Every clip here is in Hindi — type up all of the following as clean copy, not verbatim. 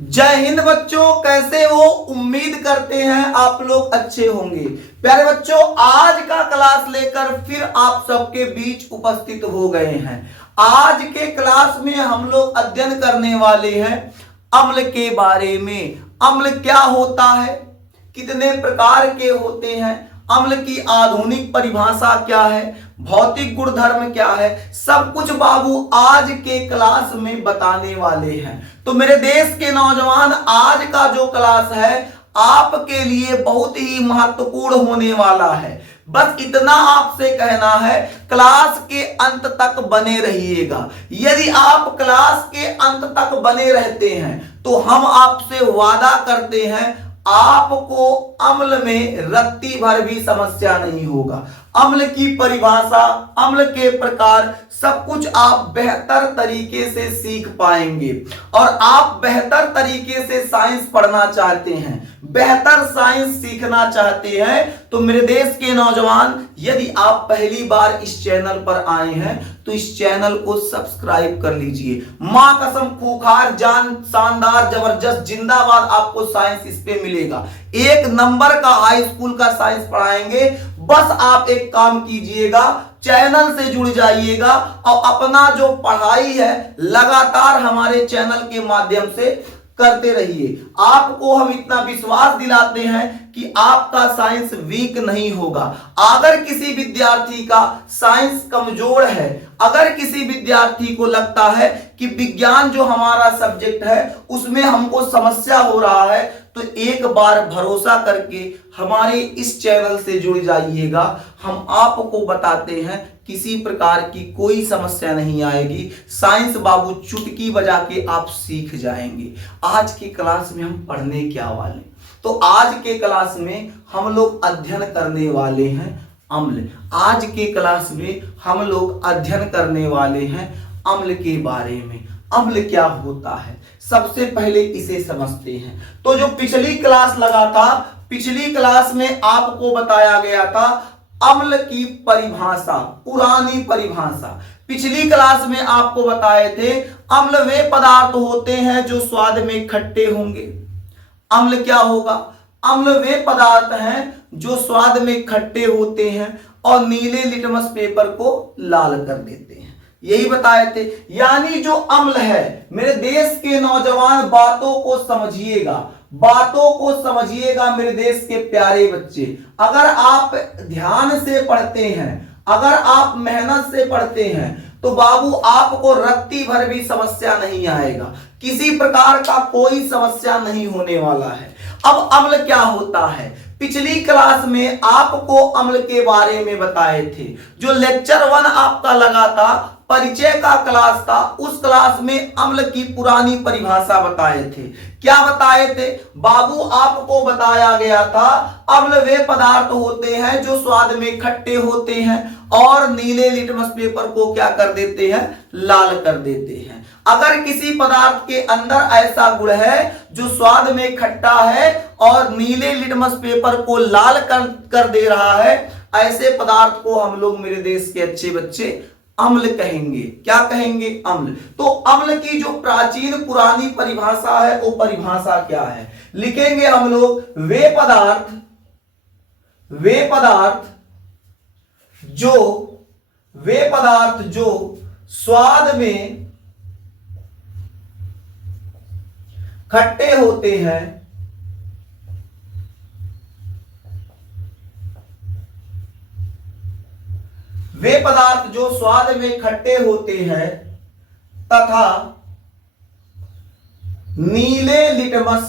जय हिंद बच्चों, कैसे हो? उम्मीद करते हैं आप लोग अच्छे होंगे। प्यारे बच्चों, आज का क्लास लेकर फिर आप सबके बीच उपस्थित हो गए हैं। आज के क्लास में हम लोग अध्ययन करने वाले हैं अम्ल के बारे में। अम्ल क्या होता है, कितने प्रकार के होते हैं, अम्ल की आधुनिक परिभाषा क्या है, भौतिक गुणधर्म क्या है, सब कुछ बाबू आज के क्लास में बताने वाले हैं। तो मेरे देश के नौजवान, आज का जो क्लास है आपके लिए बहुत ही महत्वपूर्ण होने वाला है। बस इतना आपसे कहना है, क्लास के अंत तक बने रहिएगा। यदि आप क्लास के अंत तक बने रहते हैं तो हम आपसे वादा करते हैं आपको अम्ल में रत्ती भर भी समस्या नहीं होगा। अम्ल की परिभाषा, अम्ल के प्रकार सब कुछ आप बेहतर तरीके से सीख पाएंगे। और आप बेहतर तरीके से साइंस पढ़ना चाहते हैं, बेहतर साइंस सीखना चाहते हैं तो मेरे देश के नौजवान, यदि आप पहली बार इस चैनल पर आए हैं तो इस चैनल को सब्सक्राइब कर लीजिए। मां कसम, खूंखार, जान, शानदार, जबरदस्त, जिंदाबाद आपको साइंस इस पे मिलेगा। एक नंबर का हाई स्कूल का साइंस पढ़ाएंगे। बस आप एक काम कीजिएगा, चैनल से जुड़ जाइएगा और अपना जो पढ़ाई है लगातार हमारे चैनल के माध्यम से करते रहिए। आपको हम इतना विश्वास दिलाते हैं कि आपका साइंस वीक नहीं होगा। अगर किसी विद्यार्थी का साइंस कमजोर है, अगर किसी विद्यार्थी को लगता है कि विज्ञान जो हमारा सब्जेक्ट है उसमें हमको समस्या हो रहा है, तो एक बार भरोसा करके हमारे इस चैनल से जुड़ जाइएगा। हम आपको बताते हैं किसी प्रकार की कोई समस्या नहीं आएगी। साइंस बाबू चुटकी बजा के आप सीख जाएंगे। आज की क्लास में हम पढ़ने क्या वाले, तो आज के क्लास में हम लोग अध्ययन करने वाले हैं अम्ल। आज के क्लास में हम लोग अध्ययन करने वाले हैं अम्ल के बारे में। अम्ल क्या होता है, सबसे पहले इसे समझते हैं। तो जो पिछली क्लास लगा था, पिछली क्लास में आपको बताया गया था अम्ल की परिभाषा, पुरानी परिभाषा। पिछली क्लास में आपको बताए थे अम्ल वे पदार्थ होते हैं जो स्वाद में खट्टे होंगे। अम्ल क्या होगा? अम्ल वे पदार्थ हैं जो स्वाद में खट्टे होते हैं और नीले लिटमस पेपर को लाल कर देते हैं। यही बताए थे। यानी जो अम्ल है, मेरे देश के नौजवान बातों को समझिएगा, बातों को समझिएगा मेरे देश के प्यारे बच्चे। अगर आप ध्यान से पढ़ते हैं, अगर आप मेहनत से पढ़ते हैं तो बाबू आपको रत्ती भर भी समस्या नहीं आएगा। किसी प्रकार का कोई समस्या नहीं होने वाला है। अब अम्ल क्या होता है, पिछली क्लास में आपको अम्ल के बारे में बताए थे। जो लेक्चर 1 आपका लगा था, परिचय का क्लास था, उस क्लास में अम्ल की पुरानी परिभाषा बताए थे। क्या बताए थे बाबू? आपको बताया गया था अम्ल वे पदार्थ होते हैं जो स्वाद में खट्टे होते हैं और नीले लिटमस पेपर को क्या कर देते हैं? लाल कर देते हैं। अगर किसी पदार्थ के अंदर ऐसा गुण है जो स्वाद में खट्टा है और नीले लिटमस पेपर को लाल कर दे रहा है, ऐसे पदार्थ को हम लोग मेरे देश के अच्छे बच्चे अम्ल कहेंगे। क्या कहेंगे? अम्ल। तो अम्ल की जो प्राचीन पुरानी परिभाषा है वो परिभाषा क्या है? लिखेंगे हम लोग, वे पदार्थ जो स्वाद में खट्टे होते हैं वे पदार्थ जो स्वाद में खट्टे होते हैं तथा नीले लिटमस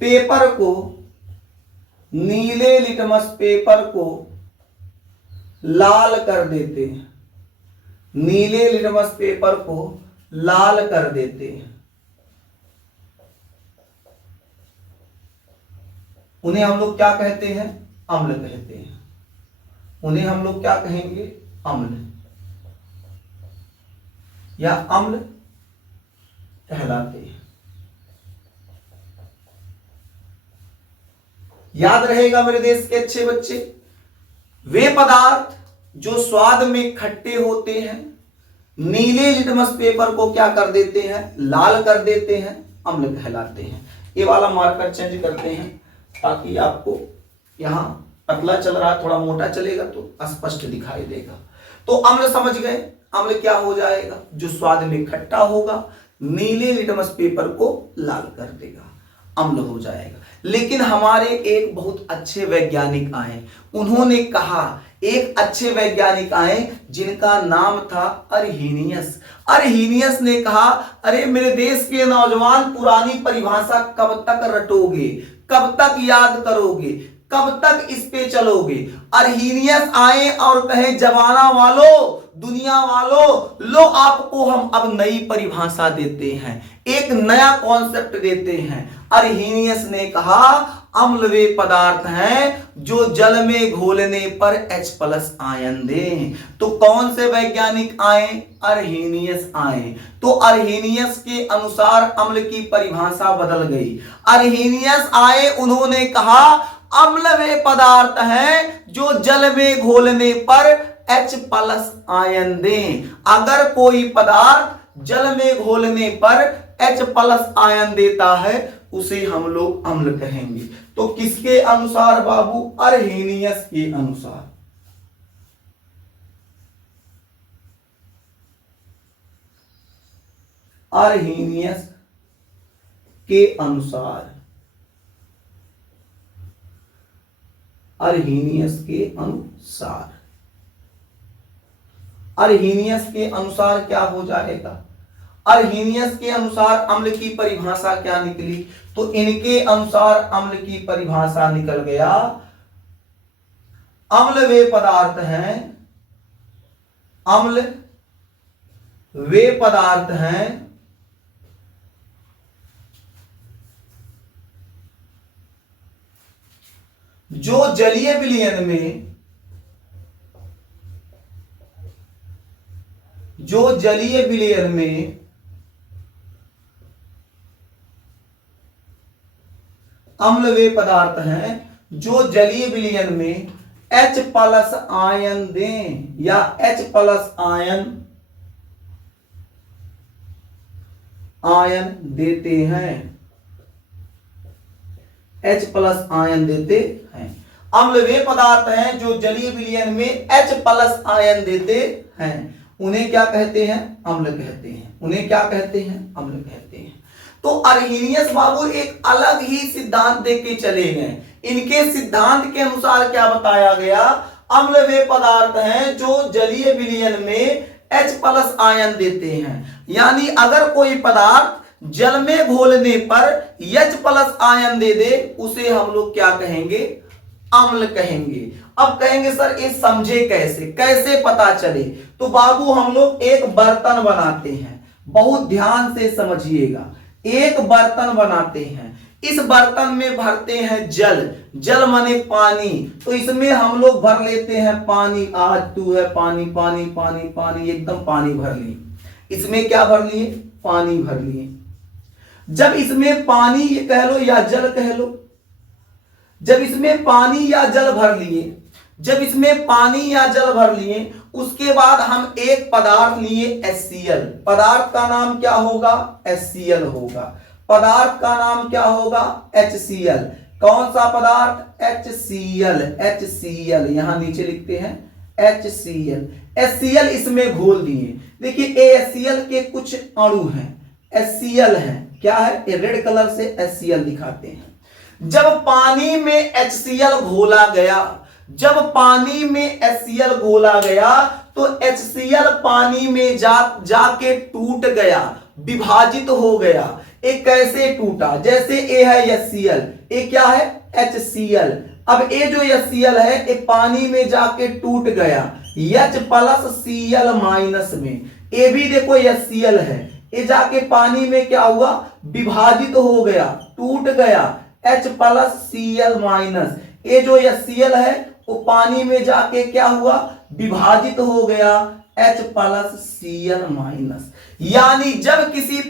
पेपर को लाल कर देते हैं। नीले लिटमस पेपर को लाल कर देते हैं। उन्हें हम लोग क्या कहते हैं? अम्ल कहते हैं। उन्हें हम लोग क्या कहेंगे? अम्ल या अम्ल कहलाते हैं। याद रहेगा मेरे देश के अच्छे बच्चे, वे पदार्थ जो स्वाद में खट्टे होते हैं, नीले लिटमस पेपर को क्या कर देते हैं, लाल कर देते हैं, अम्ल कहलाते हैं। ये वाला मार्कर चेंज करते हैं ताकि आपको यहां पतला चल रहा है, थोड़ा मोटा चलेगा तो स्पष्ट दिखाई देगा। तो अम्ल समझ गए, अम्ल क्या हो जाएगा, जो स्वाद में खट्टा होगा, नीले लिटमस पेपर को लाल कर देगा, अम्ल हो जाएगा। लेकिन हमारे एक बहुत अच्छे वैज्ञानिक आए, उन्होंने कहा, एक अच्छे वैज्ञानिक आए जिनका नाम था अर्हीनियस। अर्हीनियस ने कहा, अरे मेरे देश के नौजवान पुरानी परिभाषा कब तक रटोगे, कब तक याद करोगे, कब तक इस पे चलोगे। अर्हीनियस आए और कहे, जमाना वालों, दुनिया वालों, लो आपको हम अब नई परिभाषा देते हैं, एक नया कॉन्सेप्ट देते हैं। अर्हीनियस ने कहा, अम्ल वे पदार्थ हैं जो जल में घोलने पर H+ आयन दें। तो कौन से वैज्ञानिक आए, अर्हीनियस आए। तो अर्हीनियस के अनुसार अम्ल की परिभाषा बदल गई। अर्हीनियस आए, उन्होंने कहा, अम्ल वे पदार्थ हैं जो जल में घोलने पर H+ आयन दें। अगर कोई पदार्थ जल में घोलने पर H+ आयन देता है, उसे हम लोग अम्ल कहेंगे। तो किसके अनुसार बाबू, अर्हीनियस के अनुसार। अर्हीनियस के अनुसार, अर्हीनियस के अनुसार, अर्हीनियस के अनुसार क्या हो जाएगा, अर्हीनियस के अनुसार अम्ल की परिभाषा क्या निकली, तो इनके अनुसार अम्ल की परिभाषा निकल गया, अम्ल वे पदार्थ हैं, अम्ल वे पदार्थ हैं जो जलीय विलयन में, जो जलीय विलयन में अम्ल वे पदार्थ हैं जो जलीय विलयन में H+ आयन दें या H+ आयन देते हैं, H+ आयन देते हैं। अम्ल वे पदार्थ हैं जो जलीय विलयन में H+ आयन देते हैं, उन्हें क्या कहते हैं, अम्ल कहते हैं। उन्हें क्या कहते हैं, अम्ल कहते हैं। तो अर्हीनियस बाबू एक अलग ही सिद्धांत देके चले गए। इनके सिद्धांत के अनुसार क्या बताया गया, अम्ल वे पदार्थ हैं जो जलीय विलयन में H+ आयन देते हैं। यानी अगर कोई पदार्थ जल में घोलने पर H+ आयन दे दे, उसे हम लोग क्या कहेंगे, अम्ल कहेंगे। अब कहेंगे सर ये समझे कैसे, कैसे पता चले। तो बाबू हम लोग एक बर्तन बनाते हैं, बहुत ध्यान से समझिएगा। एक बर्तन बनाते हैं, इस बर्तन में भरते हैं जल, जल माने पानी। तो इसमें हम लोग भर लेते हैं पानी, आज तू है पानी पानी पानी पानी, एकदम पानी भर लिए। इसमें क्या भर लिए, पानी भर लिए। जब इसमें पानी कह लो या जल कह लो, जब इसमें पानी या जल भर लिए, जब इसमें पानी या जल भर लिए, उसके बाद हम एक पदार्थ लिए HCl। पदार्थ का नाम क्या होगा, HCl होगा। पदार्थ का नाम क्या होगा, HCl। कौन सा पदार्थ, HCl। HCl यहां नीचे लिखते हैं HCl। HCl इसमें घोल दिए। देखिए HCl के कुछ अणु हैं, HCl है, क्या है, ये रेड कलर से HCl दिखाते हैं। जब पानी में HCl घोला गया, जब पानी में HCl घोला गया, तो HCl पानी में जाके टूट गया, विभाजित हो गया। एक कैसे टूटा, जैसे ए है HCl, ये क्या है HCl। अब ये जो HCl है ये पानी में जाके टूट गया H+Cl- में। ये भी देखो HCl है, ये जाके पानी में क्या हुआ, विभाजित हो गया, टूट गया H+Cl-। ये जो HCl है वो पानी में जाके क्या हुआ, विभाजित हो गया H प्लस Cl माइनस। यानी जब किसी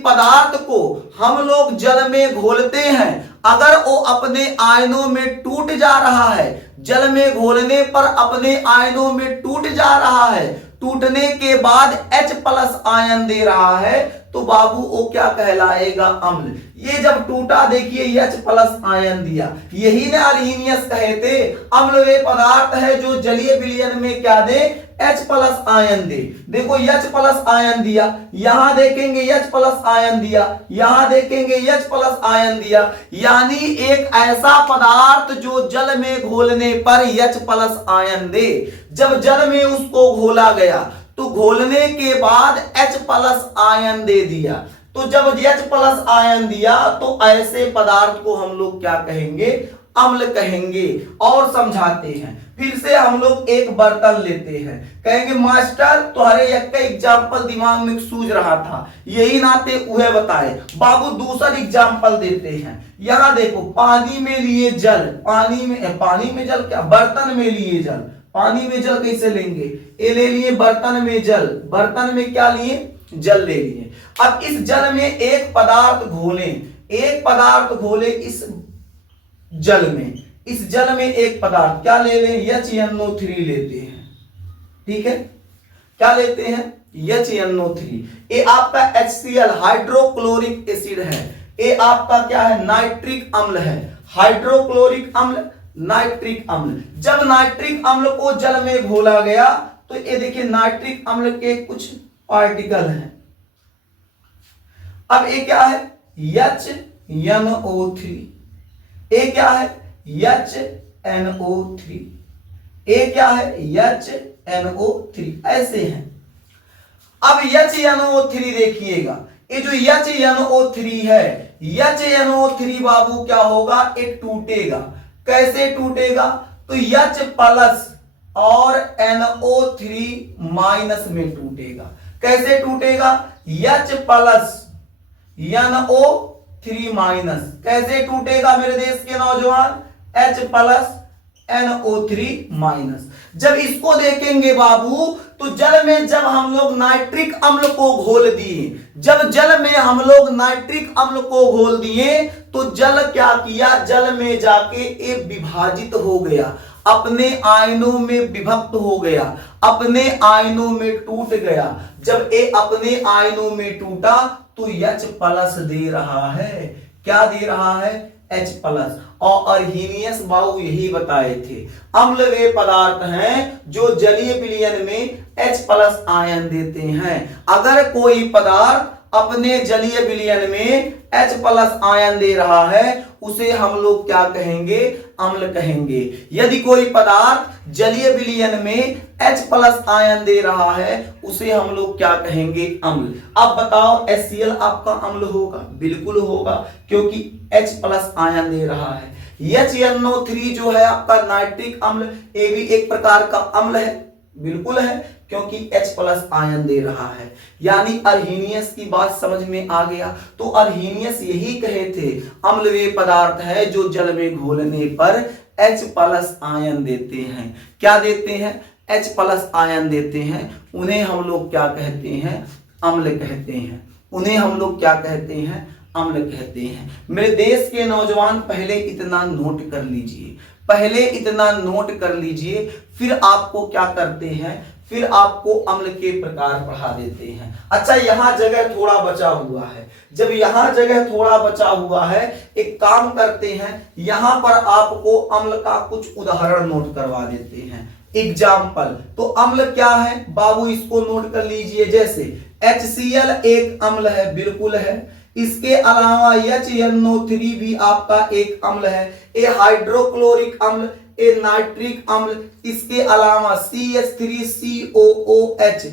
पदार्थ को हम लोग जल में घोलते हैं, अगर वो अपने आयनों में टूट जा रहा है, जल में घोलने पर अपने आयनों में टूट जा रहा है, टूटने के बाद H प्लस आयन दे रहा है, तो बाबू वो क्या कहलाएगा, अम्ल। ये जब टूटा देखिए H प्लस आयन दिया, यही ने अर्हीनियस कहे थे, अम्ल वे पदार्थ है जो जलीय विलयन में क्या दे, H प्लस आयन दे। देखो H प्लस आयन दिया, यहां देखेंगे H प्लस आयन दिया, यहां देखेंगे H प्लस आयन दिया। यानी एक ऐसा पदार्थ जो जल में घोलने पर H प्लस आयन दे, जब जल में उसको घोला गया तो घोलने के बाद H प्लस आयन दे दिया। तो जब H प्लस आयन दिया तो ऐसे पदार्थ को हम लोग क्या कहेंगे, अम्ल कहेंगे। और समझाते हैं, फिर से हम लोग एक बर्तन लेते हैं, कहेंगे मास्टर तुम्हारे एक का एग्जाम्पल दिमाग में सूझ रहा था, यही नाते उहे बताए। बाबू दूसरा एग्जाम्पल देते हैं, यहां देखो पानी में लिए जल, पानी में जल क्या, बर्तन में लिए जल, पानी में जल कैसे लेंगे, ये ले लिए बर्तन में जल, बर्तन में क्या लिए, जल ले लिए। अब इस जल में एक पदार्थ घोले इस जल में एक पदार्थ क्या ले लें, HNO3 लेते हैं, ठीक है, क्या लेते हैं, HNO3। ये आपका HCl हाइड्रोक्लोरिक एसिड है, ये आपका क्या है, नाइट्रिक अम्ल है, हाइड्रोक्लोरिक अम्ल, नाइट्रिक अम्ल। जब नाइट्रिक अम्ल को जल में घोला गया तो ये देखिए नाइट्रिक अम्ल के कुछ पार्टिकल हैं। अब ये क्या है, HNO3, ये क्या है, HNO3, ये क्या है, HNO3, ऐसे हैं। अब HNO3 देखिएगा, ये जो HNO3 है, HNO3 बाबू क्या होगा, ये टूटेगा। कैसे टूटेगा, तो H प्लस और NO3 माइनस में टूटेगा। कैसे टूटेगा, H प्लस NO3 माइनस, कैसे टूटेगा मेरे देश के नौजवान, H प्लस NO3 माइनस। जब इसको देखेंगे बाबू तो जल में जब हम लोग नाइट्रिक अम्ल को घोल दिए, जब जल में हम लोग नाइट्रिक अम्ल को घोल दिए तो जल क्या किया, जल में जाके ये विभाजित हो गया, अपने आयनों में विभक्त हो गया, अपने आयनों में टूट गया। जब ये अपने आयनों में टूटा तो H प्लस दे रहा है, क्या दे रहा है, H प्लस। और अर्हीनियस बाबू यही बताए थे, अम्ल वे पदार्थ हैं जो जलीय विलयन में H प्लस आयन देते हैं। अगर कोई पदार्थ अपने जलीय विलयन में H प्लस आयन दे रहा है उसे हम लोग क्या कहेंगे, अम्ल कहेंगे। यदि कोई पदार्थ जलीय विलयन में H प्लस आयन दे रहा है उसे हम लोग क्या कहेंगे, अम्ल। अब बताओ HCl आपका अम्ल होगा, बिल्कुल होगा, क्योंकि H प्लस आयन दे रहा है। HNO3 जो है आपका नाइट्रिक अम्ल, ये भी एक प्रकार का अम्ल है, बिल्कुल है, क्योंकि H प्लस आयन दे रहा है। यानी अर्हीनियस की बात समझ में आ गया। तो अर्हीनियस यही कहे थे, अम्ल वे पदार्थ है जो जल में घोलने पर H प्लस आयन देते हैं। क्या देते हैं, H प्लस आयन देते हैं। उन्हें हम लोग क्या कहते हैं, अम्ल कहते हैं। उन्हें हम लोग क्या कहते हैं, अम्ल कहते हैं। मेरे देश के नौजवान पहले इतना नोट कर लीजिए, पहले इतना नोट कर लीजिए, फिर आपको क्या करते हैं, फिर आपको अम्ल के प्रकार पढ़ा देते हैं। अच्छा यहाँ जगह थोड़ा बचा हुआ है, जब यहाँ जगह थोड़ा बचा हुआ है एक काम करते हैं, यहाँ पर आपको अम्ल का कुछ उदाहरण नोट करवा देते हैं, एग्जाम्पल। तो अम्ल क्या है बाबू, इसको नोट कर लीजिए। जैसे HCl एक अम्ल है, बिल्कुल है। इसके अलावा HNO3 भी आपका एक अम्ल है, ये हाइड्रोक्लोरिक अम्ल, ये नाइट्रिक अम्ल। इसके अलावा CH3COOH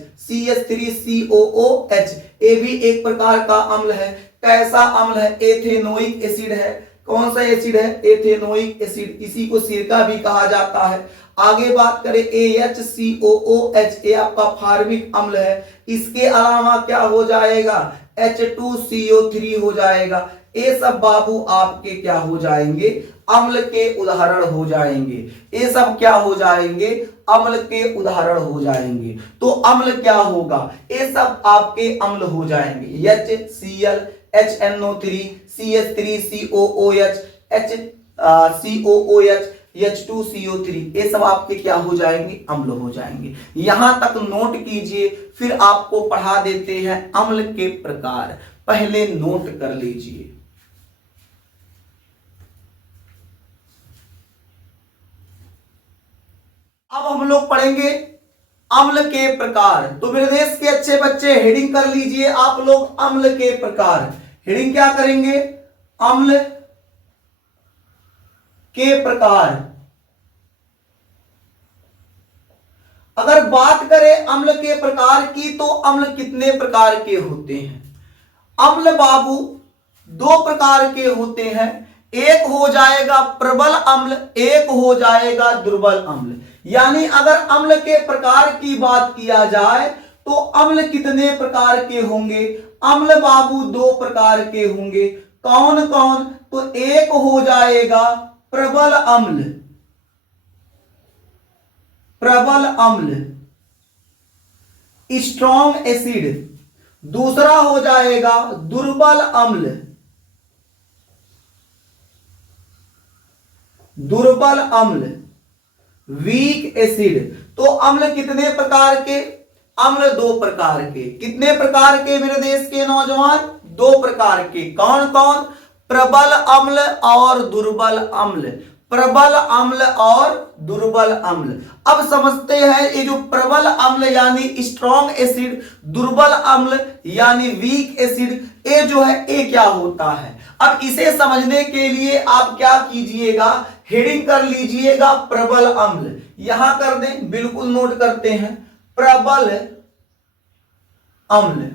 ये भी एक प्रकार का अम्ल है। कैसा अम्ल है, एथेनोइक एसिड है। कौन सा एसिड है, एथेनोइक एसिड, इसी को सिरका भी कहा जाता है। आगे बात करें AHCOOH, ये आपका फार्मिक अम्ल है। इसके अलावा क्या हो जाएगा, H2CO3 हो जाएगा। ये सब बाबू आपके क्या हो जाएंगे, अम्ल के उदाहरण हो जाएंगे। ये सब क्या हो जाएंगे? अम्ल के उदाहरण हो जाएंगे। तो अम्ल क्या होगा? ये सब आपके अम्ल हो जाएंगे। HCl, HNO3, CH3COOH, HCOOH, H2CO3, ये सब आपके क्या हो जाएंगे? अम्ल हो जाएंगे। यहां तक नोट कीजिए, फिर आपको पढ़ा देते हैं अम्ल के प्रकार। पहले नोट कर लीजिए। अब हम लोग पढ़ेंगे अम्ल के प्रकार। तो मेरे देश के अच्छे बच्चे हेडिंग कर लीजिए आप लोग, अम्ल के प्रकार। हेडिंग क्या करेंगे? अम्ल के प्रकार। अगर बात करें अम्ल के प्रकार की, तो अम्ल कितने प्रकार के होते हैं? अम्ल बाबू दो प्रकार के होते हैं। एक हो जाएगा प्रबल अम्ल, एक हो जाएगा दुर्बल अम्ल। यानी अगर अम्ल के प्रकार की बात किया जाए तो अम्ल कितने प्रकार के होंगे? अम्ल बाबू दो प्रकार के होंगे। कौन कौन? तो एक हो जाएगा प्रबल अम्ल, प्रबल अम्ल, स्ट्रॉन्ग एसिड। दूसरा हो जाएगा दुर्बल अम्ल, दुर्बल अम्ल, वीक एसिड। तो अम्ल कितने प्रकार के? अम्ल दो प्रकार के। कितने प्रकार के मेरे देश के नौजवान? दो प्रकार के। कौन कौन? प्रबल अम्ल और दुर्बल अम्ल, प्रबल अम्ल और दुर्बल अम्ल। अब समझते हैं ये जो प्रबल अम्ल यानी स्ट्रॉन्ग एसिड, दुर्बल अम्ल यानी वीक एसिड, ये जो है ये क्या होता है। अब इसे समझने के लिए आप क्या कीजिएगा? हेडिंग कर लीजिएगा प्रबल अम्ल। यहां कर दें, बिल्कुल नोट करते हैं प्रबल अम्ल।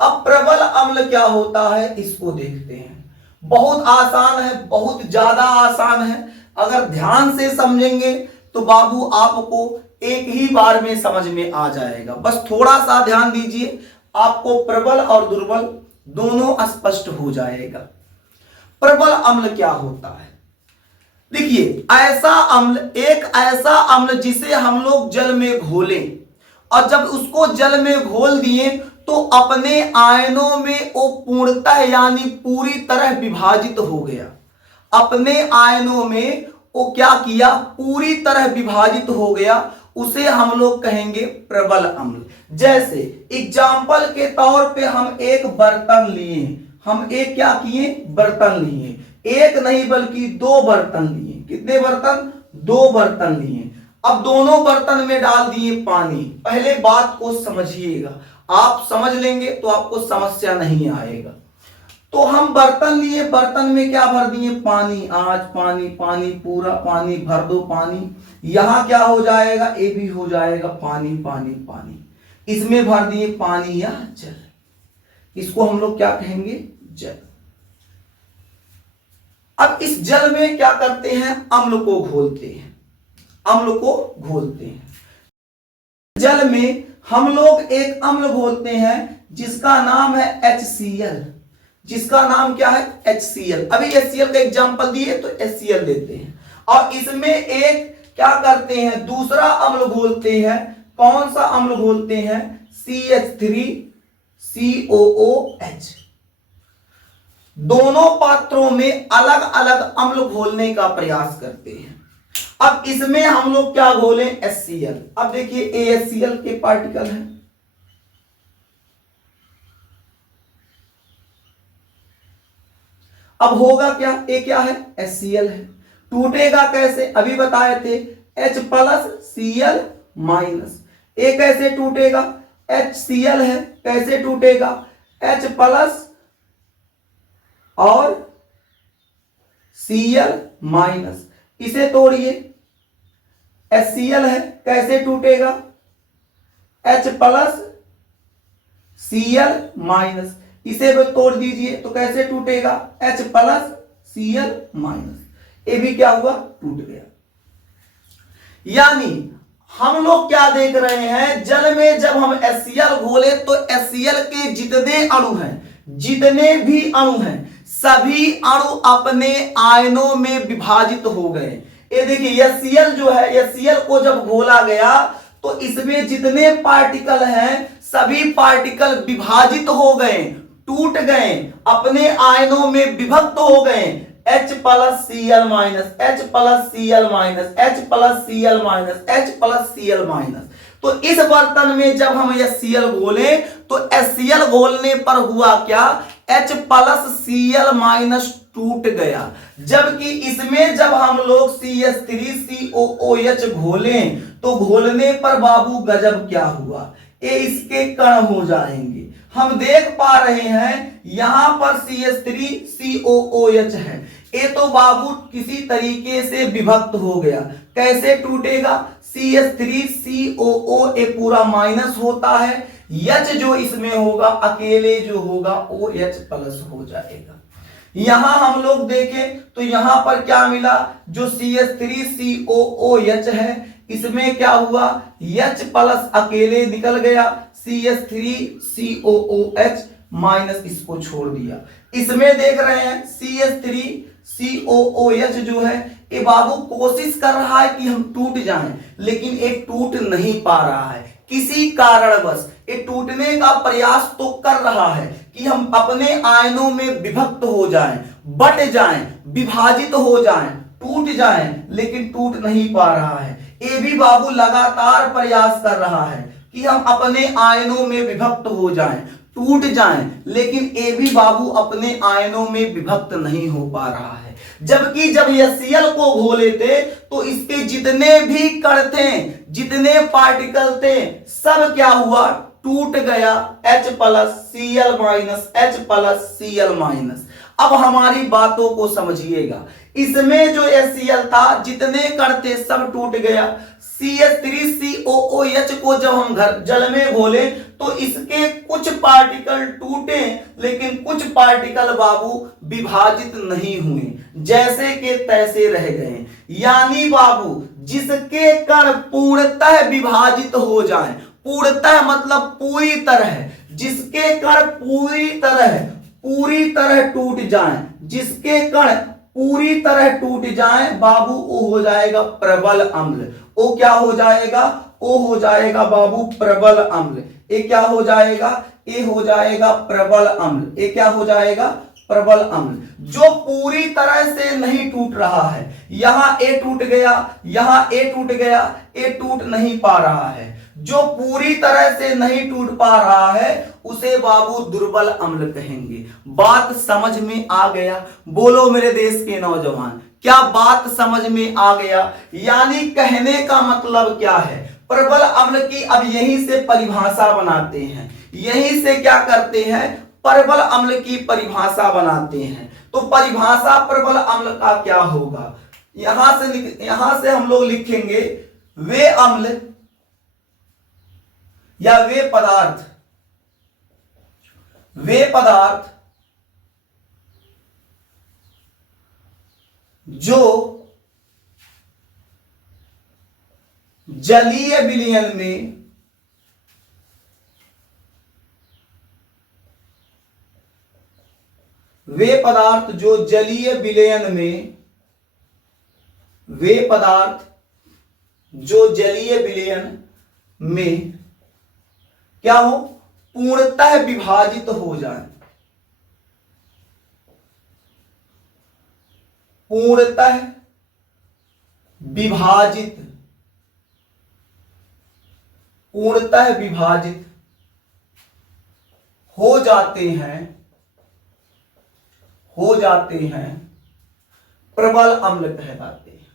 अब प्रबल अम्ल क्या होता है इसको देखते हैं। बहुत आसान है, बहुत ज्यादा आसान है। अगर ध्यान से समझेंगे तो बाबू आपको एक ही बार में समझ में आ जाएगा। बस थोड़ा सा ध्यान दीजिए, आपको प्रबल और दुर्बल दोनों स्पष्ट हो जाएगा। प्रबल अम्ल क्या होता है? देखिए, ऐसा अम्ल, एक ऐसा अम्ल जिसे हम लोग जल में घोलें और जब उसको जल में घोल दिए तो अपने आयनों में वो पूर्णतः यानी पूरी तरह विभाजित हो गया। अपने आयनों में वो क्या किया? पूरी तरह विभाजित हो गया। उसे हम लोग कहेंगे प्रबल अम्ल। जैसे एग्जाम्पल के तौर पे हम एक बर्तन लिए, हम एक क्या किए? बर्तन लिए। एक नहीं बल्कि दो बर्तन लिए। कितने बर्तन? दो बर्तन लिए। अब दोनों बर्तन में डाल दिए पानी। पहले बात को समझिएगा, आप समझ लेंगे तो आपको समस्या नहीं आएगा। तो हम बर्तन लिए, बर्तन में क्या भर दिए? पानी। आज पानी, पानी, पूरा पानी भर दो पानी। यहां क्या हो जाएगा? ये भी हो जाएगा पानी, पानी, पानी। इसमें भर दिए पानी या जल। इसको हम लोग क्या कहेंगे? जल। अब इस जल में क्या करते हैं? अम्ल को घोलते हैं, अम्ल को घोलते हैं। जल में हम लोग एक अम्ल घोलते हैं जिसका नाम है HCl। जिसका नाम क्या है? HCl। अभी HCl का एग्जांपल दिए तो HCl देते हैं। और इसमें एक क्या करते हैं? दूसरा अम्ल घोलते हैं। कौन सा अम्ल घोलते हैं? CH3COOH। दोनों पात्रों में अलग अलग अम्ल घोलने का प्रयास करते हैं। अब इसमें हम लोग क्या घोलें? HCl। अब देखिए AHCl के पार्टिकल हैं। अब होगा क्या? ये क्या है? HCl है। टूटेगा कैसे? अभी बताए थे, H+Cl-। ये कैसे टूटेगा? HCl है, कैसे टूटेगा? H+ और Cl-। इसे तोड़िए, HCl है, कैसे टूटेगा? H+Cl-। इसे भी तोड़ दीजिए तो कैसे टूटेगा? H+Cl-। ये भी क्या हुआ? टूट गया। यानी हम लोग क्या देख रहे हैं? जल में जब हम HCl घोले तो HCl के जितने अणु हैं, जितने भी अणु हैं, सभी अणु अपने आयनों में विभाजित हो गए। ये देखिए HCl जो है, HCl को जब घोला गया तो इसमें जितने पार्टिकल हैं सभी पार्टिकल विभाजित हो गए, टूट गए, अपने आयनों में विभक्त हो गए। H plus Cl minus, H plus Cl minus, H plus Cl minus, H plus Cl minus. तो इस बर्तन में जब हम HCl घोले तो HCl घोलने पर हुआ क्या, H प्लस Cl माइनस टूट गया। जबकि इसमें जब हम लोग CH3COOH घोले तो घोलने पर बाबू गजब क्या हुआ, ये इसके कण हो जाएंगे। हम देख पा रहे हैं यहां पर CH3COOH है, ये तो बाबू किसी तरीके से विभक्त हो गया। कैसे टूटेगा, CH3COO ये पूरा माइनस होता है, H जो इसमें होगा अकेले जो होगा वो H प्लस हो जाएगा। यहां हम लोग देखें तो यहां पर क्या मिला, जो CH3COOH है इसमें क्या हुआ, H प्लस अकेले निकल गया, CH3COOH माइनस इसको छोड़ दिया। इसमें देख रहे हैं CH3COOH जो है ये बाबू कोशिश कर रहा है कि हम टूट जाएं, लेकिन ये टूट नहीं पा रहा है। किसी कारणवश ये टूटने का प्रयास तो कर रहा है कि हम अपने आयनों में विभक्त हो जाएं, बट जाएं, विभाजित हो जाएं, टूट जाएं, लेकिन टूट नहीं पा रहा है। ये भी बाबू लगातार प्रयास कर रहा है कि हम अपने आयनों में विभक्त हो जाएं, टूट जाएं, लेकिन ये भी बाबू अपने आयनों में विभक्त नहीं हो पा रहा है। जबकि जब HCl को घोले थे तो इसके जितने भी कण थे, जितने पार्टिकल थे, सब क्या हुआ, टूट गया, H plus Cl minus, H plus Cl minus. अब हमारी बातों को समझिएगा, इसमें जो HCl था जितने कण थे सब टूट गया। CH3COOH को जब हम जल में घोले तो इसके कुछ पार्टिकल टूटे, लेकिन कुछ पार्टिकल बाबू विभाजित नहीं हुए, जैसे के तैसे रह गए। यानी बाबू जिसके कण पूर्णतः विभाजित हो जाएं, पूर्णतः मतलब पूरी तरह, जिसके कण पूरी तरह टूट जाएं, जिसके कण पूरी तरह टूट जाएं बाबू वो हो जाएगा प्रबल अम्ल। वो क्या हो जाएगा, वो हो जाएगा बाबू प्रबल अम्ल। ये क्या हो जाएगा, ये हो जाएगा प्रबल अम्ल। ये क्या हो जाएगा, प्रबल अम्ल। जो पूरी तरह से नहीं टूट रहा है, यहां ए टूट गया, यहां ए टूट गया, ये टूट नहीं पा रहा है। जो पूरी तरह से नहीं टूट पा रहा है उसे बाबू दुर्बल अम्ल कहेंगे। बात समझ में आ गया? बोलो मेरे देश के नौजवान, क्या बात समझ में आ गया? यानी कहने का मतलब क्या है, प्रबल अम्ल की अब यहीं से परिभाषा बनाते हैं, यहीं से क्या करते हैं, प्रबल अम्ल की परिभाषा बनाते हैं। तो परिभाषा प्रबल अम्ल का क्या होगा, यहां से हम लोग लिखेंगे वे अम्ल या वे पदार्थ जो जलीय विलयन में वे पदार्थ जो जलीय विलयन में वे पदार्थ जो जलीय विलयन में क्या हो, पूर्णतः विभाजित हो जाए, पूर्णतः विभाजित, पूर्णतः विभाजित हो जाते हैं, प्रबल अम्ल कहलाते हैं।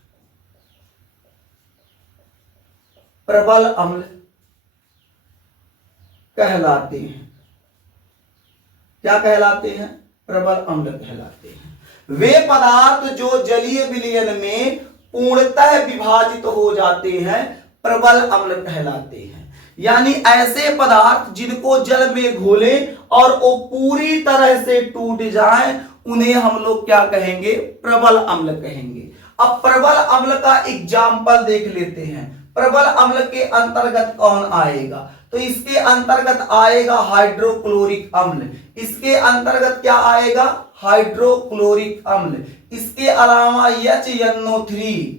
प्रबल अम्ल कहलाते हैं। क्या कहलाते हैं, प्रबल अम्ल कहलाते हैं। वे पदार्थ जो जलीय विलयन में पूर्णतः विभाजित हो जाते हैं प्रबल अम्ल कहलाते हैं। यानी ऐसे पदार्थ जिनको जल में घोले और वो पूरी तरह से टूट जाएं उन्हें हम लोग क्या कहेंगे, प्रबल अम्ल कहेंगे। अब प्रबल अम्ल का एग्जाम्पल देख लेते हैं। प्रबल अम्ल के अंतर्गत कौन आएगा? तो इसके अंतर्गत आएगा हाइड्रोक्लोरिक अम्ल। इसके अंतर्गत क्या आएगा? हाइड्रोक्लोरिक अम्ल। इसके अलावा HNO3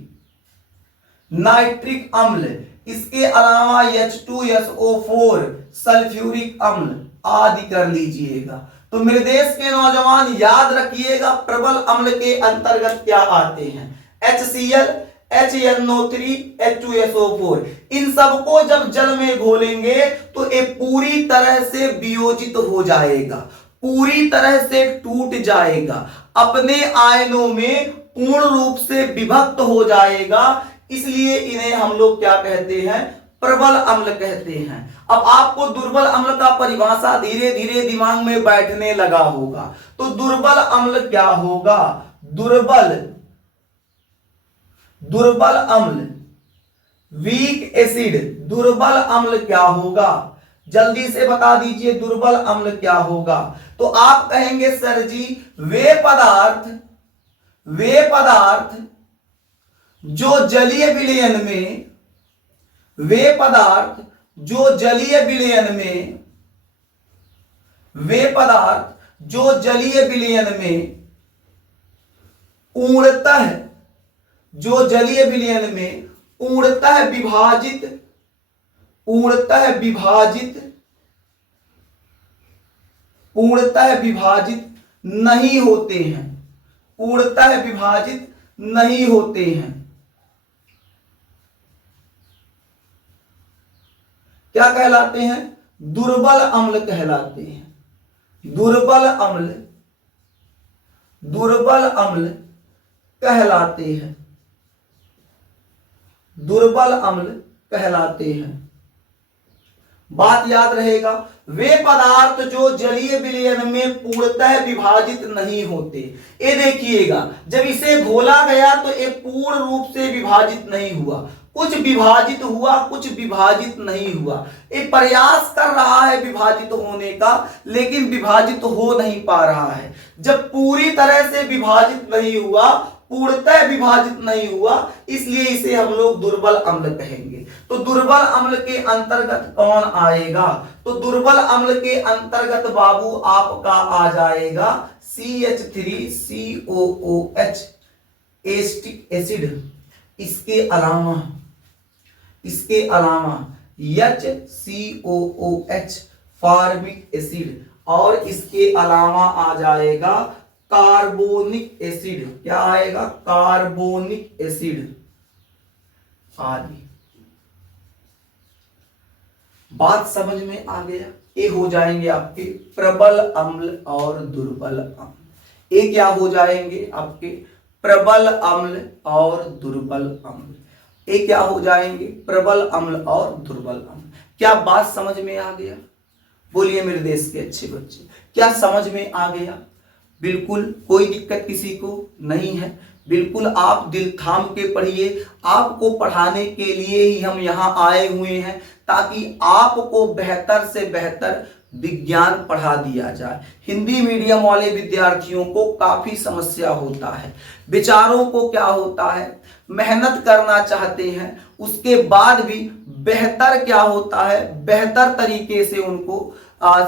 नाइट्रिक अम्ल, इसके अलावा H2SO4 सल्फ्यूरिक अम्ल आदि कर लीजिएगा। तो मेरे देश के नौजवान याद रखिएगा प्रबल अम्ल के अंतर्गत क्या आते हैं? HCl, HNO3, H2SO4। इन सबको जब जल में घोलेंगे तो ये पूरी तरह से वियोजित हो जाएगा, पूरी तरह से टूट जाएगा, अपने आयनों में पूर्ण रूप से विभक्त हो जाएगा। इसलिए इन्हें हम लोग क्या कहते हैं? प्रबल अम्ल कहते हैं। अब आपको दुर्बल अम्ल का परिभाषा धीरे धीरे दिमाग में बैठने लगा होगा। तो दुर्बल अम्ल क्या होगा? दुर्बल अम्ल, वीक एसिड, दुर्बल अम्ल क्या होगा? जल्दी से बता दीजिए दुर्बल अम्ल क्या होगा? तो आप कहेंगे सर जी वे पदार्थ जो जलीय विलयन में, वे पदार्थ जो जलीय विलयन में, वे पदार्थ जो जलीय विलयन में पूर्णतः, जो जलीय विलयन में पूर्णतः विभाजित नहीं होते हैं, पूर्णतः विभाजित नहीं होते हैं, क्या कहलाते हैं? दुर्बल अम्ल कहलाते हैं। दुर्बल अम्ल कहलाते हैं, दुर्बल अम्ल कहलाते हैं। बात याद रहेगा, वे पदार्थ जो जलीय विलयन में पूर्णतः विभाजित नहीं होते। ये देखिएगा जब इसे घोला गया तो ये पूर्ण रूप से विभाजित नहीं हुआ, कुछ विभाजित हुआ, कुछ विभाजित नहीं हुआ। ये प्रयास कर रहा है विभाजित होने का, लेकिन विभाजित हो नहीं पा रहा है। जब पूरी तरह से विभाजित नहीं हुआ, पूर्णतः विभाजित नहीं हुआ, इसलिए इसे हम लोग दुर्बल अम्ल कहेंगे। तो दुर्बल अम्ल के अंतर्गत कौन आएगा? तो दुर्बल अम्ल के अंतर्गत बाबू आपका आ जाएगा CH3COOH एस्टिक एसिड। इसके अलावा HCOOH फॉर्मिक एसिड, और इसके अलावा आ जाएगा कार्बोनिक एसिड। क्या आएगा? कार्बोनिक एसिड आदि। बात समझ में आ गया? ये हो जाएंगे आपके प्रबल अम्ल और दुर्बल अम्ल। ये क्या हो जाएंगे आपके? प्रबल अम्ल और दुर्बल अम्ल। ये क्या हो जाएंगे? प्रबल अम्ल और दुर्बल अम्ल। क्या बात समझ में आ गया? बोलिए मेरे देश के अच्छे बच्चे, क्या समझ में आ गया? बिल्कुल कोई दिक्कत किसी को नहीं है। बिल्कुल आप दिल थाम के पढ़िए। आपको पढ़ाने के लिए ही हम यहाँ आए हुए हैं, ताकि आपको बेहतर से बेहतर विज्ञान पढ़ा दिया जाए। हिंदी मीडियम वाले विद्यार्थियों को काफी समस्या होता है। बेचारों को क्या होता है, मेहनत करना चाहते हैं, उसके बाद भी बेहतर क्या होता है, बेहतर तरीके से उनको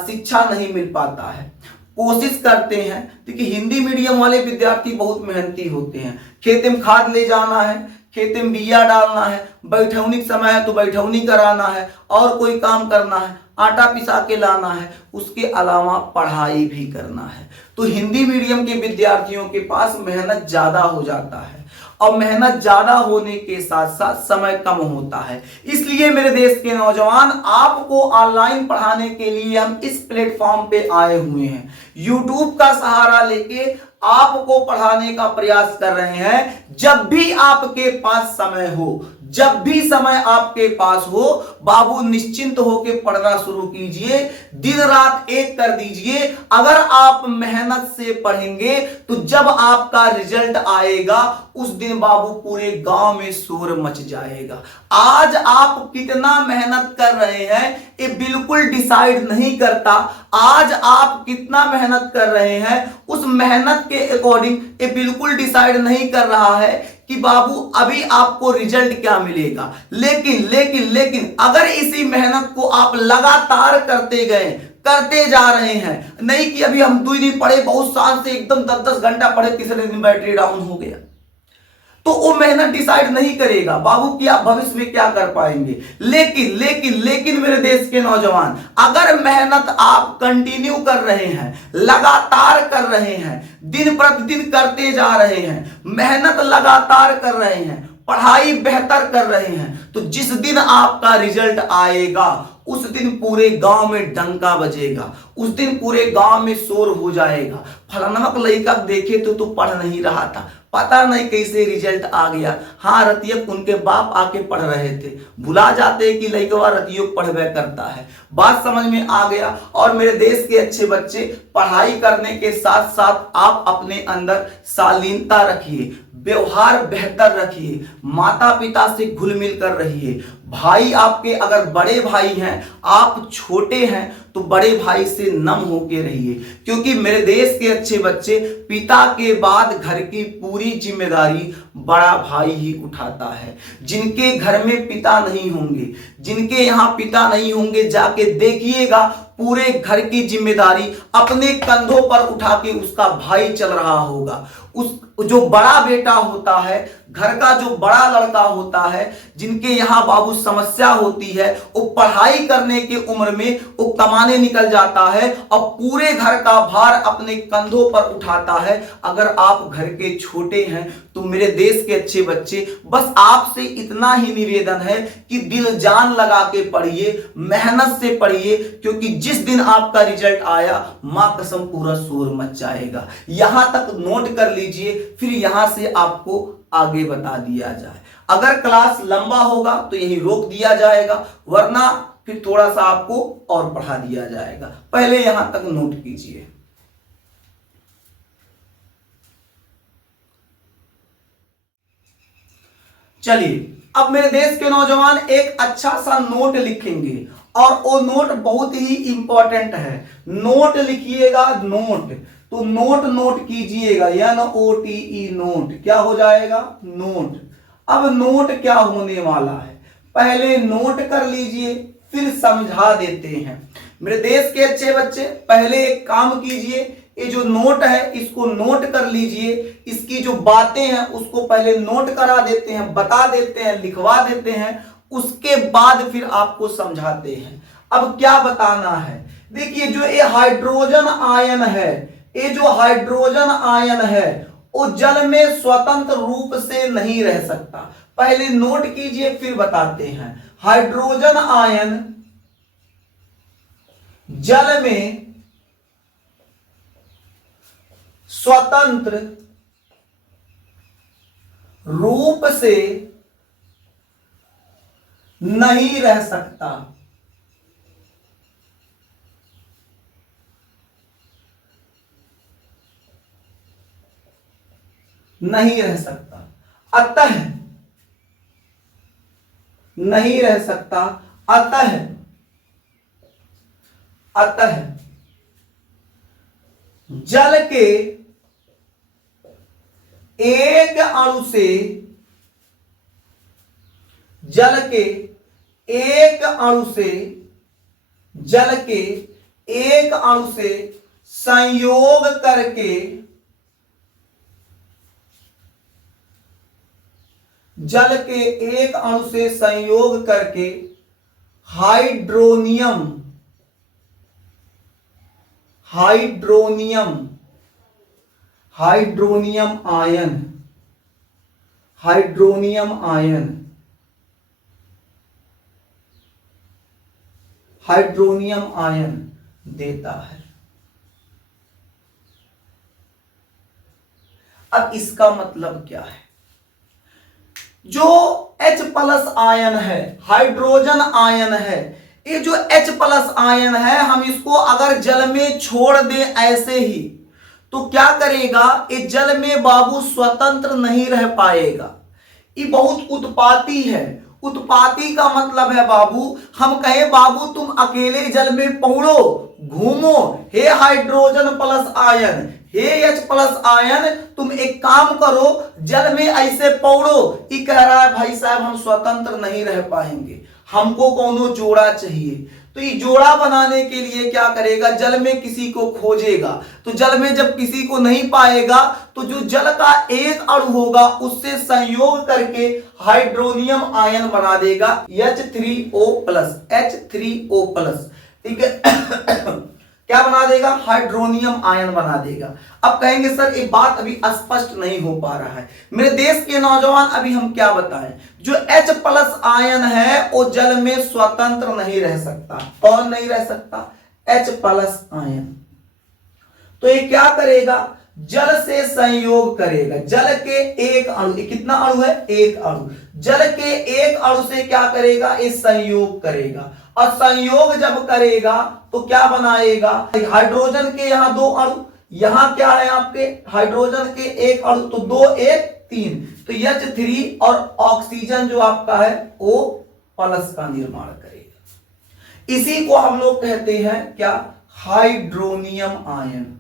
शिक्षा नहीं मिल पाता है। कोशिश करते हैं, क्योंकि हिंदी मीडियम वाले विद्यार्थी बहुत मेहनती होते हैं। खेत में खाद ले जाना है, खेत में बिया डालना है, बैठौनी समय है तो बैठौनी कराना है, और कोई काम करना है, आटा पिसा के लाना है, उसके अलावा पढ़ाई भी करना है। तो हिंदी मीडियम के विद्यार्थियों के पास मेहनत ज्यादा हो जाता है, और मेहनत ज्यादा होने के साथ साथ समय कम होता है। इसलिए मेरे देश के नौजवान, आपको ऑनलाइन पढ़ाने के लिए हम इस प्लेटफॉर्म पे आए हुए हैं। YouTube का सहारा लेके आपको पढ़ाने का प्रयास कर रहे हैं। जब भी आपके पास समय हो, जब भी समय आपके पास हो, बाबू निश्चिंत होकर पढ़ना शुरू कीजिए। दिन रात एक कर दीजिए। अगर आप मेहनत से पढ़ेंगे तो जब आपका रिजल्ट आएगा, उस दिन बाबू पूरे गांव में शोर मच जाएगा। आज आप कितना मेहनत कर रहे हैं ये बिल्कुल डिसाइड नहीं करता। आज आप कितना मेहनत कर रहे हैं उस मेहनत के अकॉर्डिंग ये बिल्कुल डिसाइड नहीं कर रहा है कि बाबू अभी आपको रिजल्ट क्या मिलेगा। लेकिन लेकिन लेकिन अगर इसी मेहनत को आप लगातार करते जा रहे हैं, नहीं कि अभी हम 2 दिन पढ़े, बहुत साल से एकदम 10-10 घंटा पढ़े, तीसरे दिन बैटरी डाउन हो गया, तो वो मेहनत डिसाइड नहीं करेगा बाबू कि आप भविष्य में क्या कर पाएंगे। लेकिन लेकिन लेकिन मेरे देश के नौजवान, अगर मेहनत आप कंटिन्यू कर रहे हैं, लगातार कर रहे हैं, दिन प्रतिदिन करते जा रहे हैं, मेहनत लगातार कर रहे हैं, पढ़ाई बेहतर कर रहे हैं, तो जिस दिन आपका रिजल्ट आएगा उस दिन पूरे गांव में डंका बजेगा, उस दिन पूरे गांव में शोर हो जाएगा। फलाना लड़का देखे तो पढ़ नहीं रहा था, पता नहीं कैसे रिजल्ट आ गया। हाँ, रतियक उनके बाप आके पढ़ रहे थे, भुला जाते कि लड़का रतियों पढ़वे करता है। बात समझ में आ गया। और मेरे देश के अच्छे बच्चे, पढ़ाई करने के साथ साथ आप अपने अंदर शालीनता रखिए, व्यवहार बेहतर रखिए, माता पिता से घुल मिल कर रहिए। भाई आपके अगर बड़े भाई हैं, आप छोटे हैं, तो बड़े भाई से नम होके रहिए, क्योंकि मेरे देश के अच्छे बच्चे, पिता के बाद घर की पूरी जिम्मेदारी बड़ा भाई ही उठाता है। जिनके घर में पिता नहीं होंगे, जिनके यहाँ पिता नहीं होंगे, जाके देखिएगा पूरे घर की जिम्मेदारी अपने कंधों पर उठा के उसका भाई चल रहा होगा। उस जो बड़ा बेटा होता है, घर का जो बड़ा लड़का होता है, जिनके यहाँ बाबू समस्या होती है, वो पढ़ाई करने की उम्र में वो कमाने निकल जाता है और पूरे घर का भार अपने कंधों पर उठाता है। अगर आप घर के छोटे हैं तो मेरे देश के अच्छे बच्चे, बस आपसे इतना ही निवेदन है कि दिल जान लगा के पढ़िए, मेहनत से पढ़िए, क्योंकि जिस दिन आपका रिजल्ट आया, मां कसम पूरा शोर मच जाएगा। यहां तक नोट कर लीजिए, फिर यहां से आपको आगे बता दिया जाए। अगर क्लास लंबा होगा तो यही रोक दिया जाएगा, वरना फिर थोड़ा सा आपको और पढ़ा दिया जाएगा। पहले यहां तक नोट कीजिए। चलिए, अब मेरे देश के नौजवान एक अच्छा सा नोट लिखेंगे, और वो नोट बहुत ही इंपॉर्टेंट है। नोट लिखिएगा, नोट, तो नोट कीजिएगा, NOTE, नोट। क्या हो जाएगा? नोट। अब नोट क्या होने वाला है, पहले नोट कर लीजिए, फिर समझा देते हैं। मेरे देश के अच्छे बच्चे, पहले एक काम कीजिए, ये जो नोट है इसको नोट कर लीजिए, इसकी जो बातें हैं उसको पहले नोट करा देते हैं, बता देते हैं, लिखवा देते हैं, उसके बाद फिर आपको समझाते हैं। अब क्या बताना है, देखिए जो ये हाइड्रोजन आयन है, ये जो हाइड्रोजन आयन है वो जल में स्वतंत्र रूप से नहीं रह सकता। पहले नोट कीजिए फिर बताते हैं। हाइड्रोजन आयन जल में स्वतंत्र रूप से नहीं रह सकता। नहीं रह सकता, अतः नहीं रह सकता, अतः जल के एक अणु से, जल के एक अणु से, जल के एक अणु से संयोग करके, जल के एक अणु से संयोग करके hydronium, hydronium, hydronium ion, hydronium ion, hydronium ion देता है। अब इसका मतलब क्या है? जो H+ आयन है, हाइड्रोजन आयन है, ये जो H+ आयन है, हम इसको अगर जल में छोड़ दें ऐसे ही, तो क्या करेगा? ये जल में बाबू स्वतंत्र नहीं रह पाएगा, ये बहुत उत्पाती है। उत्पाती का मतलब है बाबू, हम कहें बाबू तुम अकेले जल में पौड़ो, घूमो, हे हाइड्रोजन प्लस आयन, हे H प्लस आयन, तुम एक काम करो, जल में ऐसे पौड़ो। ये कह रहा है भाई साहब हम स्वतंत्र नहीं रह पाएंगे, हमको कोनो जोड़ा चाहिए। तो ये जोड़ा बनाने के लिए क्या करेगा, जल में किसी को खोजेगा। तो जल में जब किसी को नहीं पाएगा तो जो जल का एक अणु होगा उससे संयोग करके हाइड्रोनियम आयन बना देगा H3O प्लस, H3O प्लस, ठीक है। क्या बना देगा, हाइड्रोनियम आयन बना देगा। अब कहेंगे सर ये बात अभी स्पष्ट नहीं हो पा रहा है मेरे देश के नौजवान, अभी हम क्या बताएं। जो H प्लस आयन है वो जल में स्वतंत्र नहीं रह सकता। कौन नहीं रह सकता, H प्लस आयन। तो ये क्या करेगा, जल से संयोग करेगा। जल के एक अणु, कितना अणु है, एक अणु, जल के एक अणु से क्या करेगा, ये संयोग करेगा। और संयोग जब करेगा तो क्या बनाएगा, हाइड्रोजन के यहां दो अणु, यहां क्या है आपके हाइड्रोजन के एक अणु, तो 2 1 3, तो H3 और ऑक्सीजन जो आपका है O प्लस का निर्माण करेगा। इसी को हम लोग कहते हैं क्या, हाइड्रोनियम आयन।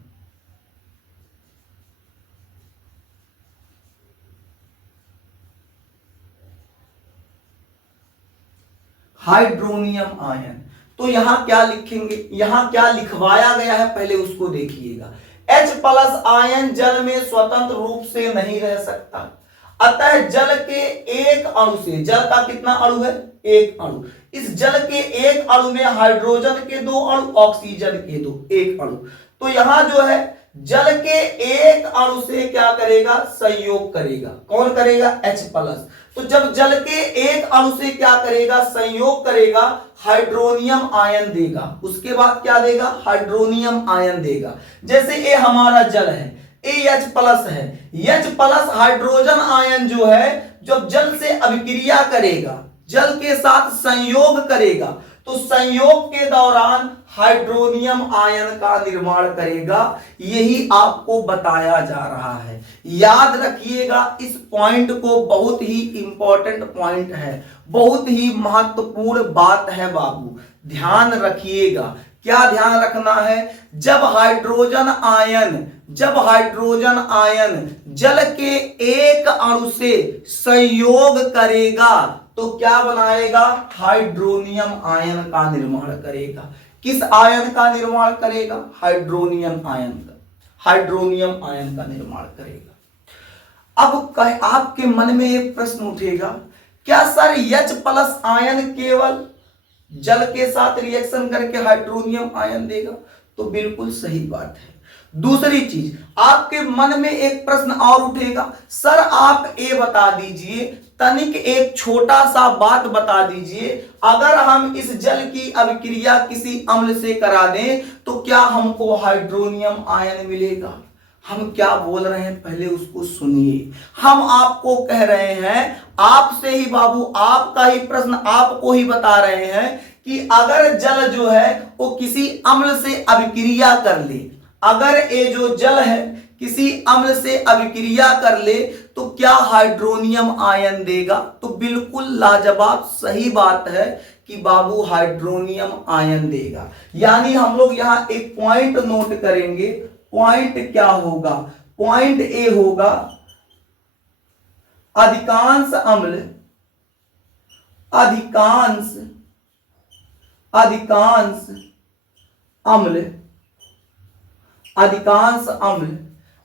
Hydronium ion. तो यहां क्या लिखेंगे, यहां क्या लिखवाया गया है पहले उसको देखिएगा। H प्लस आयन जल में स्वतंत्र रूप से नहीं रह सकता, अतः जल के एक अणु से, जल का कितना अणु है, एक अणु, इस जल के एक अणु में हाइड्रोजन के 2 अणु, ऑक्सीजन के 2, एक अणु। तो यहां जो है जल के एक अणु से क्या करेगा, संयोग करेगा। कौन करेगा, H प्लस। तो जब जल के एक अणु से क्या करेगा, संयोग करेगा, हाइड्रोनियम आयन देगा। उसके बाद क्या देगा, हाइड्रोनियम आयन देगा। जैसे ये हमारा जल है, H प्लस है, H प्लस हाइड्रोजन आयन जो है जब जल से अभिक्रिया करेगा, जल के साथ संयोग करेगा, तो संयोग के दौरान हाइड्रोनियम आयन का निर्माण करेगा। यही आपको बताया जा रहा है। याद रखिएगा इस पॉइंट को, बहुत ही इंपॉर्टेंट पॉइंट है, बहुत ही महत्वपूर्ण बात है बाबू, ध्यान रखिएगा। क्या ध्यान रखना है, जब हाइड्रोजन आयन जल के एक अणु से संयोग करेगा तो क्या बनाएगा, हाइड्रोनियम आयन का निर्माण करेगा। किस आयन का निर्माण करेगा, हाइड्रोनियम आयन का, हाइड्रोनियम आयन का निर्माण करेगा। अब आपके मन में एक प्रश्न उठेगा, क्या सर H प्लस आयन केवल जल के साथ रिएक्शन करके हाइड्रोनियम आयन देगा? तो बिल्कुल सही बात है। दूसरी चीज आपके मन में एक प्रश्न और उठेगा, सर आप ये बता दीजिए, तनिक एक छोटा सा बात बता दीजिए, अगर हम इस जल की अभिक्रिया किसी अम्ल से करा दें तो क्या हमको हाइड्रोनियम आयन मिलेगा? हम क्या बोल रहे हैं पहले उसको सुनिए। हम आपको कह रहे हैं, आपसे ही बाबू, आपका ही प्रश्न आपको ही बता रहे हैं कि अगर जल जो है वो किसी अम्ल से अभिक्रिया कर ले, अगर ये जो जल है किसी अम्ल से अभिक्रिया कर ले तो क्या हाइड्रोनियम आयन देगा? तो बिल्कुल लाजवाब सही बात है कि बाबू हाइड्रोनियम आयन देगा। यानी हम लोग यहां एक पॉइंट नोट करेंगे। पॉइंट क्या होगा, पॉइंट ए होगा, अधिकांश अम्ल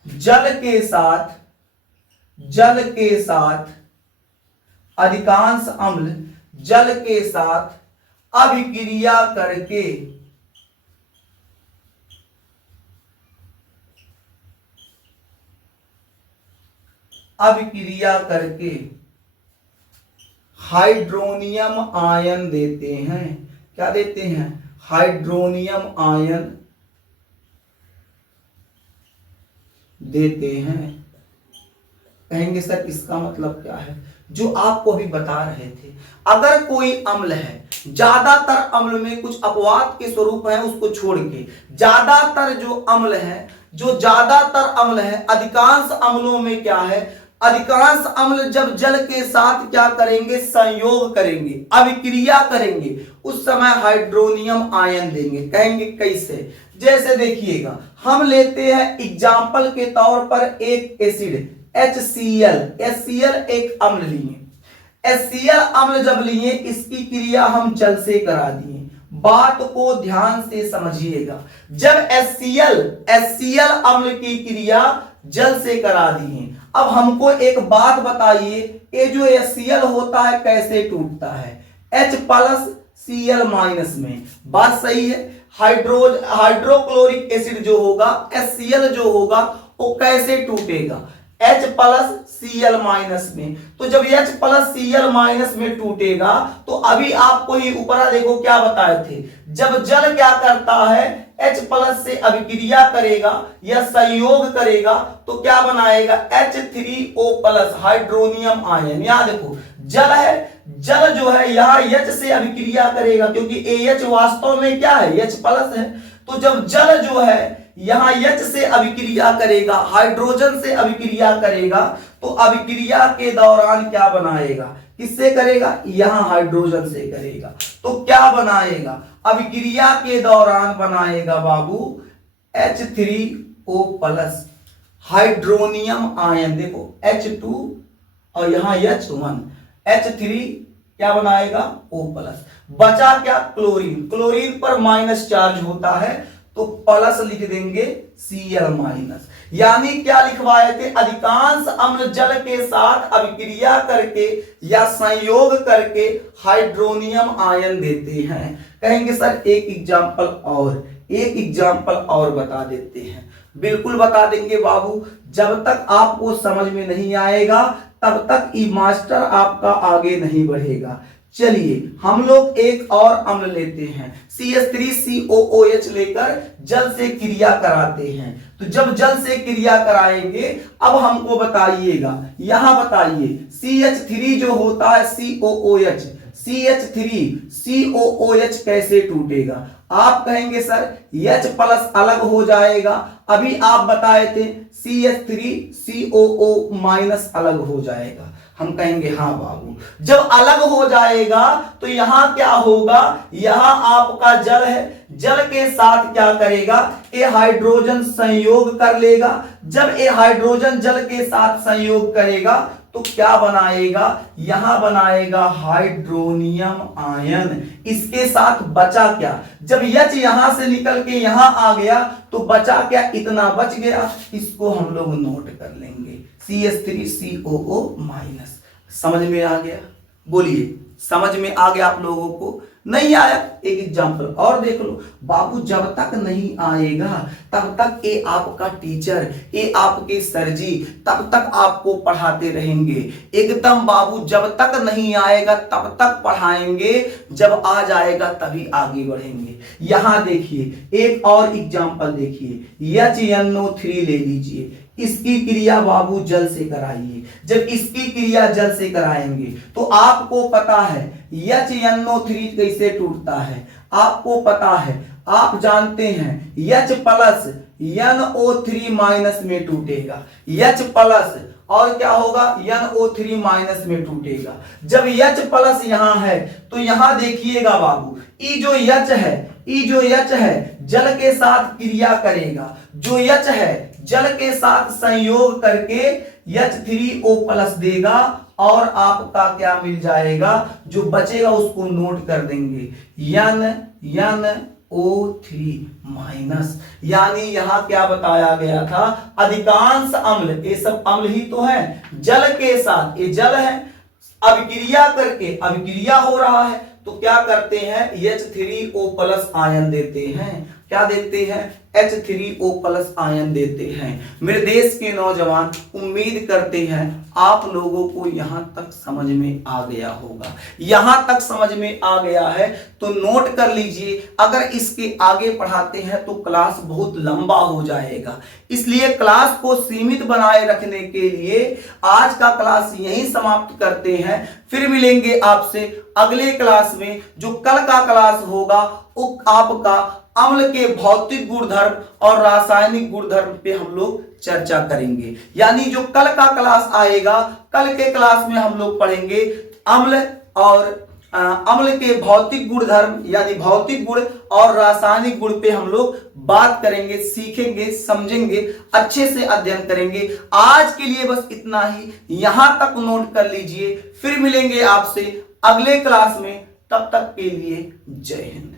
जल के साथ अधिकांश अम्ल जल के साथ अभिक्रिया करके हाइड्रोनियम आयन देते हैं। क्या देते हैं? हाइड्रोनियम आयन देते हैं। कहेंगे सर इसका मतलब क्या है? जो आपको अभी बता रहे थे, अगर कोई अम्ल है, ज्यादातर अम्ल में कुछ अपवाद के स्वरूप है, उसको छोड़ के ज्यादातर जो अम्ल है, अधिकांश अम्लों में क्या है, अधिकांश अम्ल जब जल के साथ क्या करेंगे, संयोग करेंगे, अभिक्रिया करेंगे, उस समय हाइड्रोनियम आयन देंगे। कहेंगे कैसे? जैसे देखिएगा, हम लेते हैं एग्जाम्पल के तौर पर एक एसिड HCl, HCl एक अम्ल लिए, HCl अम्ल जब लिए, इसकी क्रिया हम जल से करा दिए। बात को ध्यान से समझिएगा, जब HCl अम्ल की क्रिया जल से करा दिए, अब हमको एक बात बताइए, ये जो HCl होता है कैसे टूटता है? H+Cl- में। बात सही है। हाइड्रोक्लोरिक एसिड जो होगा, HCl जो होगा, वो कैसे टूटेगा? H+Cl- में। तो जब H+Cl- में टूटेगा, तो अभी आपको ही ऊपर देखो क्या बताए थे, जब जल क्या करता है, H+ से अभिक्रिया करेगा या संयोग करेगा, तो क्या बनाएगा? H3O+, hydronium ion. यहां देखो जल है, जल जो है यहां H से अभिक्रिया करेगा, क्योंकि AH वास्तव में क्या है, H+ है। तो जब जल जो है यहां H से अभिक्रिया करेगा, हाइड्रोजन से अभिक्रिया करेगा, तो अभिक्रिया के दौरान क्या बनाएगा? किससे करेगा? यहां हाइड्रोजन से करेगा। तो क्या बनाएगा? अभिक्रिया के दौरान बनाएगा बाबू H3O+, हाइड्रोनियम आयन। देखो H2 और यहां H1, H3 क्या बनाएगा? O+। बचा क्या? क्लोरीन। क्लोरीन पर माइनस चार्ज होता है, तो प्लस लिख देंगे Cl-। यानी क्या लिखवाए थे? अधिकांश अम्ल जल के साथ अभिक्रिया करके या संयोग करके हाइड्रोनियम आयन देते हैं। कहेंगे सर एक एग्जाम्पल और बता देते हैं। बिल्कुल बता देंगे बाबू, जब तक आपको समझ में नहीं आएगा तब तक ई मास्टर आपका आगे नहीं बढ़ेगा। चलिए हम लोग एक और अम्ल लेते हैं, CH3COOH लेकर जल से क्रिया कराते हैं। तो जब जल से क्रिया कराएंगे, अब हमको बताइएगा, यहां बताइए CH3 जो होता है COOH, CH3COOH कैसे टूटेगा? आप कहेंगे सर H+ अलग हो जाएगा। अभी आप बताए थे CH3COO- अलग हो जाएगा। हम कहेंगे हाँ बाबू, जब अलग हो जाएगा तो यहां क्या होगा? यहां आपका जल है, जल के साथ क्या करेगा? ये हाइड्रोजन संयोग कर लेगा। जब ये हाइड्रोजन जल के साथ संयोग करेगा तो क्या बनाएगा? यहां बनाएगा हाइड्रोनियम आयन। इसके साथ बचा क्या? जब H यहां से निकल के यहां आ गया तो बचा क्या? इतना बच गया, इसको हम लोग नोट कर लेंगे CH3COO-। समझ में आ गया? बोलिए समझ में आ गया आप लोगों को? नहीं आया? एक एग्जांपल और देख लो बाबू। जब तक नहीं आएगा तब तक ये आपका टीचर, ये आपके सर जी तब तक आपको पढ़ाते रहेंगे। एकदम बाबू, जब तक नहीं आएगा तब तक पढ़ाएंगे, जब आ जाएगा तभी आगे बढ़ेंगे। यहां देखिए एक और एग्जांपल देखिए, HNO3 ले लीजिए। इसकी क्रिया बाबू जल से कराइए। जब इसकी क्रिया जल से कराएंगे तो आपको पता है HNO3 कैसे टूटता है, आपको पता है, आप जानते हैं H+NO3- में टूटेगा। H+ और क्या होगा? NO3- में टूटेगा। जब H+ यहां है तो यहां देखिएगा बाबू, ई जो H है जल के साथ क्रिया करेगा, जो H है जल के साथ संयोग करके H3O+ देगा, और आपका क्या मिल जाएगा? जो बचेगा उसको नोट कर देंगे NO3-। यानी यहां क्या बताया गया था? अधिकांश अम्ल, ये सब अम्ल ही तो है, जल के साथ, ये जल है, अभिक्रिया करके अभिक्रिया हो रहा है तो क्या करते हैं? H3O+ आयन देते हैं। क्या देते हैं? H3O+ आयन देते हैं। मेरे देश के नौजवान, उम्मीद करते हैं आप लोगों को यहां तक समझ में आ गया होगा। यहां तक समझ में आ गया है तो नोट कर लीजिए। अगर इसके आगे पढ़ाते हैं तो क्लास बहुत लंबा हो जाएगा, इसलिए क्लास को सीमित बनाए रखने के लिए आज का क्लास यहीं समाप्त करते हैं। फिर मिलेंगे आपसे अगले क्लास में। जो कल का क्लास होगा वो आपका अम्ल के भौतिक गुणधर्म गुणधर्म और रासायनिक गुणधर्म पे हम लोग चर्चा करेंगे। यानी जो कल का क्लास आएगा, कल के क्लास में हम लोग पढ़ेंगे अम्ल और अम्ल के भौतिक गुणधर्म यानी भौतिक गुण और रासायनिक गुण पे हम लोग बात करेंगे, सीखेंगे, समझेंगे, अच्छे से अध्ययन करेंगे। आज के लिए बस इतना ही, यहां तक नोट कर लीजिए। फिर मिलेंगे आपसे अगले क्लास में, तब तक के लिए जय हिंद।